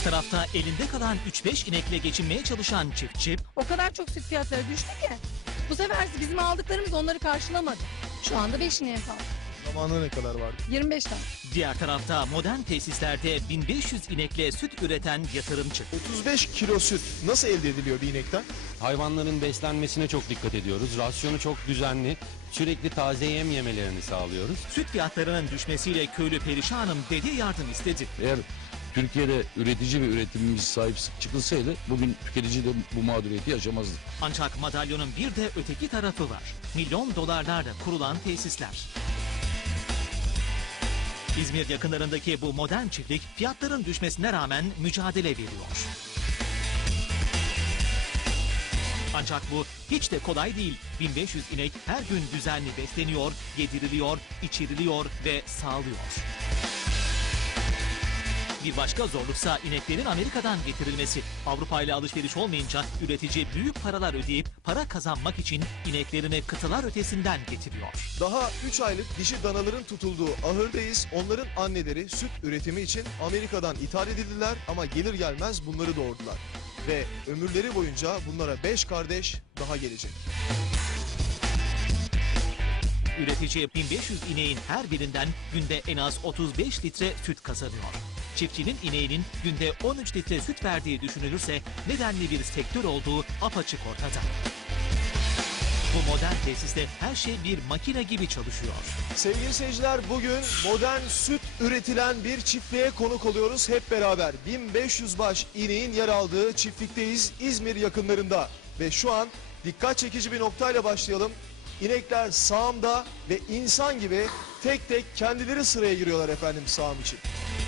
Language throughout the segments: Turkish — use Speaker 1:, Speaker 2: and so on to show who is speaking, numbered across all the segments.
Speaker 1: tarafta elinde kalan 3-5 inekle geçinmeye çalışan çiftçi,
Speaker 2: O kadar çok süt fiyatları düştü ki. Bu sefer bizim aldıklarımız onları karşılamadı. Şu anda 5 ineğe kaldı.
Speaker 3: Zamanında ne kadar vardı?
Speaker 2: 25 tane.
Speaker 1: diğer tarafta modern tesislerde 1500 inekle süt üreten yatırımcı.
Speaker 3: 35 kilo süt nasıl elde ediliyor bir inekten?
Speaker 4: Hayvanların beslenmesine çok dikkat ediyoruz. Rasyonu çok düzenli. Sürekli taze yem yemelerini sağlıyoruz.
Speaker 1: Süt fiyatlarının düşmesiyle köylü perişanım dedi, yardım istedi.
Speaker 5: Eğer Türkiye'de üretici ve üretimimiz sahip çıkılsaydı bugün tüketici de bu mağduriyeti yaşamazdı.
Speaker 1: Ancak madalyonun bir de öteki tarafı var. Milyon dolarlarla kurulan tesisler. İzmir yakınlarındaki bu modern çiftlik fiyatların düşmesine rağmen mücadele veriyor. Ancak bu hiç de kolay değil. 1500 inek her gün düzenli besleniyor, yediriliyor, içiriliyor ve sağlıyor. Bir başka zorluksa ineklerin Amerika'dan getirilmesi. Avrupa ile alışveriş olmayınca üretici büyük paralar ödeyip para kazanmak için ineklerini kıtalar ötesinden getiriyor.
Speaker 3: Daha 3 aylık dişi danaların tutulduğu ahırdayız. Onların anneleri süt üretimi için Amerika'dan ithal edildiler ama gelir gelmez bunları doğurdular. Ve ömürleri boyunca bunlara 5 kardeş daha gelecek.
Speaker 1: Üretici 1500 ineğin her birinden günde en az 35 litre süt kazanıyor. Çiftçinin ineğinin günde 13 litre süt verdiği düşünülürse nedenli bir sektör olduğu apaçık ortada. Bu modern tesiste her şey bir makine gibi çalışıyor.
Speaker 3: Sevgili seyirciler, bugün modern süt üretilen bir çiftliğe konuk oluyoruz hep beraber. 1500 baş ineğin yer aldığı çiftlikteyiz İzmir yakınlarında. Ve şu an dikkat çekici bir noktayla başlayalım. İnekler sağımda ve insan gibi tek tek kendileri sıraya giriyorlar efendim sağım için.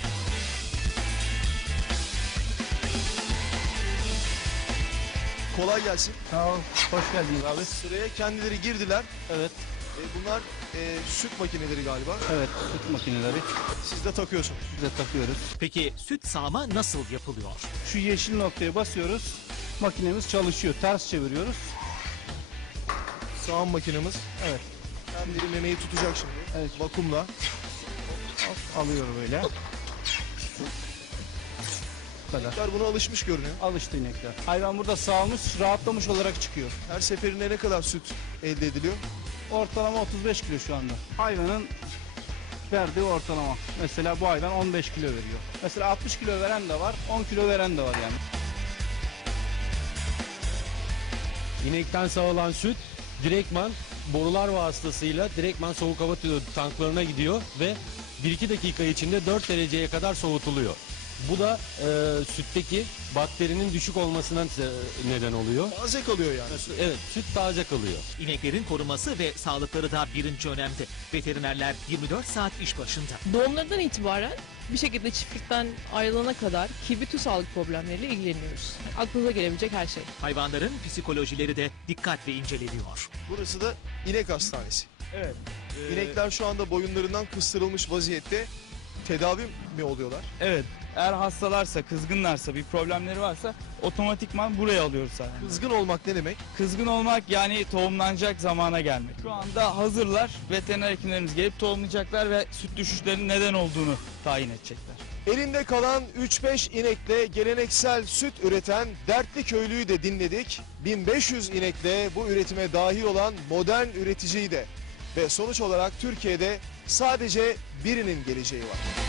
Speaker 3: Kolay gelsin.
Speaker 6: Sağ ol, hoş geldiniz abi.
Speaker 3: Sıraya kendileri girdiler.
Speaker 6: Evet,
Speaker 3: Bunlar süt makineleri galiba.
Speaker 6: evet, süt makineleri
Speaker 3: Siz de takıyorsunuz.
Speaker 6: biz de takıyoruz.
Speaker 1: Peki süt sağma nasıl yapılıyor?
Speaker 6: Şu yeşil noktaya basıyoruz, makinemiz çalışıyor, ters çeviriyoruz.
Speaker 3: Sağım makinemiz.
Speaker 6: Evet,
Speaker 3: Kendileri memeyi tutacak şimdi.
Speaker 6: Evet.
Speaker 3: Vakumla.
Speaker 6: alıyor böyle. Bu kadar.
Speaker 3: İnekler buna alışmış görünüyor.
Speaker 6: Alıştı inekler. Hayvan burada sağılmış, rahatlamış olarak çıkıyor.
Speaker 3: Her seferinde ne kadar süt elde ediliyor?
Speaker 6: Ortalama 35 kilo şu anda. Hayvanın verdiği ortalama. Mesela bu hayvan 15 kilo veriyor. Mesela 60 kilo veren de var, 10 kilo veren de var yani.
Speaker 4: İnekten sağılan süt direktman borular vasıtasıyla direktman soğuk hava tanklarına gidiyor ve 1-2 dakika içinde 4 dereceye kadar soğutuluyor. Bu da sütteki bakterinin düşük olmasına neden oluyor.
Speaker 3: Taze kalıyor yani.
Speaker 4: Evet, süt taze kalıyor.
Speaker 1: İneklerin korunması ve sağlıkları da birinci önemde. Veterinerler 24 saat iş başında.
Speaker 7: Doğumlarından itibaren bir şekilde çiftlikten ayrılana kadar ki bütün sağlık problemleriyle ilgileniyoruz. Aklınıza gelebilecek her şey.
Speaker 1: Hayvanların psikolojileri de dikkatle inceleniyor.
Speaker 3: Burası da inek hastanesi.
Speaker 6: Evet.
Speaker 3: İnekler şu anda boyunlarından kıstırılmış vaziyette. Tedavi mi oluyorlar?
Speaker 8: Evet. Eğer hastalarsa, kızgınlarsa, bir problemleri varsa otomatikman buraya alıyoruz zaten.
Speaker 3: Kızgın olmak ne demek?
Speaker 8: Kızgın olmak yani tohumlanacak zamana gelmek. Şu anda hazırlar. Veteriner hekimlerimiz gelip tohumlayacaklar ve süt düşüşlerinin neden olduğunu tayin edecekler.
Speaker 3: Elinde kalan 3-5 inekle geleneksel süt üreten dertli köylüyü de dinledik. 1500 inekle bu üretime dahil olan modern üreticiyi de. Ve sonuç olarak Türkiye'de sadece birinin geleceği var.